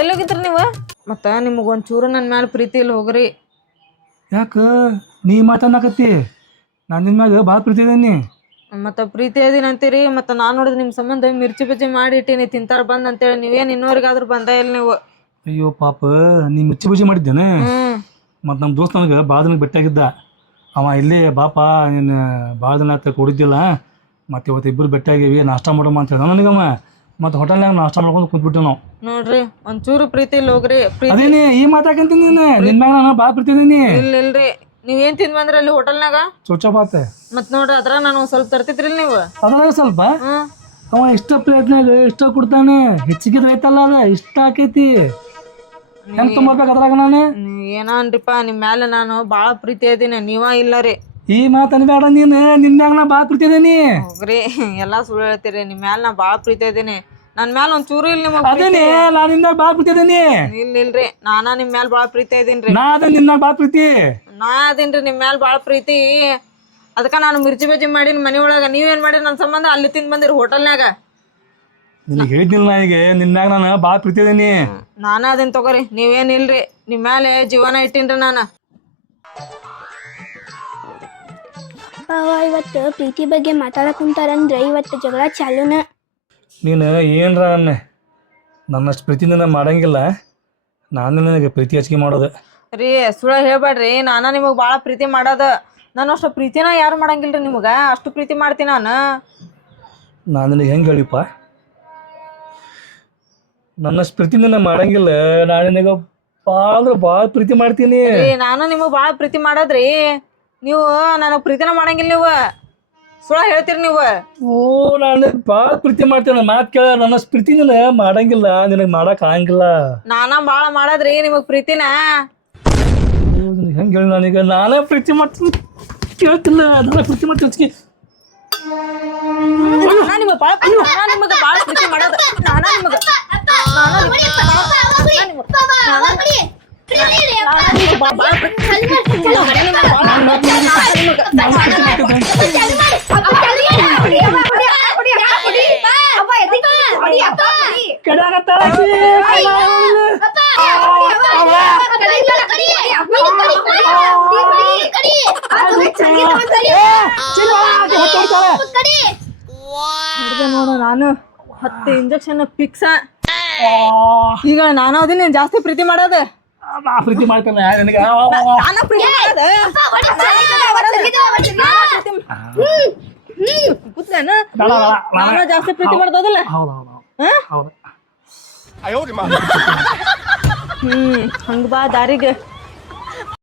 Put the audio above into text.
ಎಲ್ಲೋಗಿದ್ರಿ ನೀವು? ಮತ್ತ ನಿಮಗ ಒಂಚೂರು ನನ್ನ ಮ್ಯಾಲ ಪ್ರೀತಿ ಇಲ್ಲ ಹೋಗ್ರಿ. ಯಾಕ ನೀ ಮಾತನ್ನಕತ್ತಿ? ನಾನು ನಿನ್ನ ಮ್ಯಾಗ ಭಾಳ ಪ್ರೀತಿ ಇದೀನಿ. ಮತ್ತ ಪ್ರೀತಿ ಅದೀನಿ ಅಂತೀರಿ, ಮತ್ತ ನಾನು ನೋಡಿದ್ರೆ ನಿಮ್ಮ ಸಂಬಂಧ ಮಿರ್ಚಿ ಬಜ್ಜಿ ಮಾಡಿ ಇಟ್ಟೀನಿ ತಿಂತಾರ ಬಂದ್ ಅಂತೇಳಿ ನೀವೇನು ಇನ್ನೋರಿಗಾದ್ರೂ ಬಂದ ಇಲ್ಲ ನೀವು. ಅಯ್ಯೋ ಪಾಪ ನೀ ಮಿರ್ಚಿ ಬಜ್ಜಿ ಮಾಡಿದ್ದೇನೆ. ಮತ್ತು ನಮ್ಮ ದೋಸ್ತ ನನಗೆ ಭಾಳ ದಿನಕ್ಕೆ ಭೇಟಿಯಾಗಿದ್ದ. ಅವ ಇಲ್ಲೇ ಬಾಪ ನೀನು ಭಾಳ ದಿನ ಆತ ಕುಡಿದ್ದಿಲ್ಲ, ಮತ್ತು ಇವತ್ತು ಇಬ್ಬರು ಭೇಟಿಯಾಗಿವಿ, ನಾಷ್ಟ ಮಾಡಮ್ಮ ಅಂತ ಹೇಳ ನನಗಮ್ಮ. ಮತ್ತು ಹೋಟೆಲ್ನಾಗ ನಾಷ್ಟ ಮಾಡ್ಕೊಂಡು ಕುಂತ್ಬಿಟ್ಟು ನಾವು. ನೋಡ್ರಿ ಒಂಚೂರು ಪ್ರೀತಿ ಇಲ್ಲ ಹೋಗ್ರಿ. ಅದೇನಿ ಈ ಮಾತಾಕಂತೀನಿ ನೀನು, ನಿನ್ನ ಮ್ಯಾಗ ನಾನು ಭಾಳ ಪ್ರೀತಿ ಇದೀನಿ. ಇಲ್ರಿ ನೀವೇನ್ ತಿಂದ್ ಬಂದ್ರಿ ಅಲ್ಲಿ ಹೋಟೆಲ್ನಾಗ? ಚೊಚ್ಚಪಾತೆ. ಮತ್ ನೋಡ್ರಿ ಅದ್ರಾಗ ನಾನು ಸ್ವಲ್ಪ ತರ್ತಿದ್ರಿಲ್ ನೀವು? ಅದ್ರಾಗ ಸ್ವಲ್ಪ ಅವ ಇಷ್ಟ ಪ್ಲೇಟ್ನಾಗ ಇಷ್ಟ ಕೊಡ್ತಾನೆ, ಹೆಚ್ಚಿಗೆ ಐತಲ್ಲ ಅದ ಇಷ್ಟ ಆಕೈತಿ. ಹೆಂಗ್ ತುಂಬಬೇಕು ಅದ್ರಾಗ ನಾನು? ಏನೋ ಅನ್ರಿಪ್ಪ, ನಿಮ್ ಮ್ಯಾಲ ನಾನು ಬಾಳ ಪ್ರೀತಿ ಇದೀನಿ, ನೀವ ಇಲ್ಲ ರೀ. ಈ ಮಾತು ಅನ್ಬೇಡ ನೀನು, ನಿನ್ಯಾಗ ನಾ ಭಾಳ ಪ್ರೀತಿ ಇದೀನಿ. ಹೋಗ್ರಿ ಎಲ್ಲಾ ಸುಳ್ಳು ಹೇಳ್ತೀರಿ. ನಿಮ್ ಮ್ಯಾಲ ನಾ ಬಾಳ ಪ್ರೀತಿ ಇದೀನಿ. ನನ್ ಮ್ಯಾಲ ಒಂದ್ ಚೂರು ಇಲ್ಲ ನಿಮಗ್ ಅದೇನಿ, ನಾನು ನಿನ್ನಾಗ ಭಾಳ ಪ್ರೀತಿ ಇದೀನಿ. ಇಲ್ರಿ ನಾನಾ ನಿಮ್ ಮ್ಯಾಲ ಬಾಳ ಪ್ರೀತಿ ಇದೀನ್ರಿ. ನಾ ಅದೇ ನಿನ್ನಾಗ ಭಾಳ ಪ್ರೀತಿ. ನಾ ಅದೇನ್ರಿ ನಿಮ್ ಮ್ಯಾಲ ಬಾಳ ಪ್ರೀತಿ. ಅದಕ್ಕ ನಾನು ಮಿರ್ಚಿ ಬಜ್ಜಿ ಮಾಡಿನ ಮನಿ ಒಳಗ. ನೀವೇನ್ ಮಾಡಿರಿ ನನ್ನ ಸಂಬಂಧ ಅಲ್ಲಿ ತಿಂದ್ ಬಂದಿರಿ ಹೋಟೆಲ್ನಾಗ. ನಿನಗೆ ಹೇಳಿದ್ನಿಲ್ಲ ನನಗೆ ನಿನ್ನಾಗ ನಾನು ಭಾಳ ಪ್ರೀತಿ ಇದೀನಿ. ನಾನ ಅದನ್ನ ತಗೋರಿ, ನೀವೇನಿಲ್ರಿ. ನಿಮ್ ಮ್ಯಾಲೆ ಜೀವನ ಇಟ್ಟೀನ್ರಿ ನಾನು. ಇವತ್ತು ಪ್ರೀತಿ ಬಗ್ಗೆ ಮಾತಾಡಕ್ ಕುಂತಾರಂದ್ರೆ ಇವತ್ತು ಜಗಳ ಚಾಲೂನ. ನೀನು ಏನರ ನನ್ನಷ್ಟು ಪ್ರೀತಿ ನಾನು ಮಾಡಂಗಿಲ್ಲ. ನಾನು ನನಗೆ ಪ್ರೀತಿ ಹೆಚ್ಚಿಗೆ ಮಾಡೋದು ರೀ. ಸುಳ್ಳ ಹೇಳ್ಬೇಡ್ರಿ, ನಾನ ನಿಮಗ್ ಬಾಳ ಪ್ರೀತಿ ಮಾಡೋದ. ನಾನು ಅಷ್ಟು ಪ್ರೀತಿನ ಯಾರು ಮಾಡಂಗಿಲ್ರಿ ನಿಮಗ. ಅಷ್ಟು ಪ್ರೀತಿ ಮಾಡ್ತೀನಿ ನಾನು ನಿನಗೆ ಹೆಂಗೆ ಹೇಳಿಪ್ಪ? ನನ್ನಷ್ಟು ಪ್ರೀತಿ ನಾನು ಮಾಡಂಗಿಲ್ಲ. ನಾನು ನಿನಗೆ ಭಾಳ ಅಂದ್ರೆ ಭಾಳ ಪ್ರೀತಿ ಮಾಡ್ತೀನಿ. ನಾನು ನಿಮಗ್ ಬಾಳ ಪ್ರೀತಿ ಮಾಡೋದ್ರಿ. ನೀವು ನನಗ್ ಪ್ರೀತಿನ ಮಾಡಂಗಿಲ್ಲ. ನೀವು ಸುಳ್ಳ ಹೇಳ್ತೀರಿ ನೀವು. ಓ ನಾನು ಭಾಳ ಪ್ರೀತಿ ಮಾಡ್ತೇನೆ. ಮಾತು ಕೇಳ, ನನ್ನಷ್ಟು ಪ್ರೀತಿ ನಾನು ಮಾಡಂಗಿಲ್ಲ, ನಿನಗೆ ಮಾಡಕ್ ಆಗಂಗಿಲ್ಲ. ನಾನ ಬಾಳ ಮಾಡದ್ರಿ ನಿಮಗ್ ಪ್ರೀತಿನ. ಹೆಂಗೆ ಹೇಳಿ ನಾನೀಗ? ನಾನೇ ಪ್ರೀತಿ ಮಾಡ್ತೀನಿ ಕೇಳ್ತಿಲ್ಲ. ನಾನು ಪ್ರೀತಿ ಮಾಡ್ತೀನಿ. ನಿಮಗ್ ಬಾಳ ಪ್ರೀತಿ ಮಾಡೋದು. ನೋಡು ನಾನು 10 ಇಂಜೆಕ್ಷನ್ ಫಿಕ್ಸ್. ಈಗ ನಾನು ಅದನ್ನ ಜಾಸ್ತಿ ಪ್ರೀತಿ ಮಾಡೋದು. ಪ್ರೀತಿ ಮಾಡ್ತಾನೆ ನಾನು ಜಾಸ್ತಿ ಪ್ರೀತಿ ಮಾಡೋದಿಲ್ಲ. ಹಂಗ ಬಾ ದಾರಿಗೆ.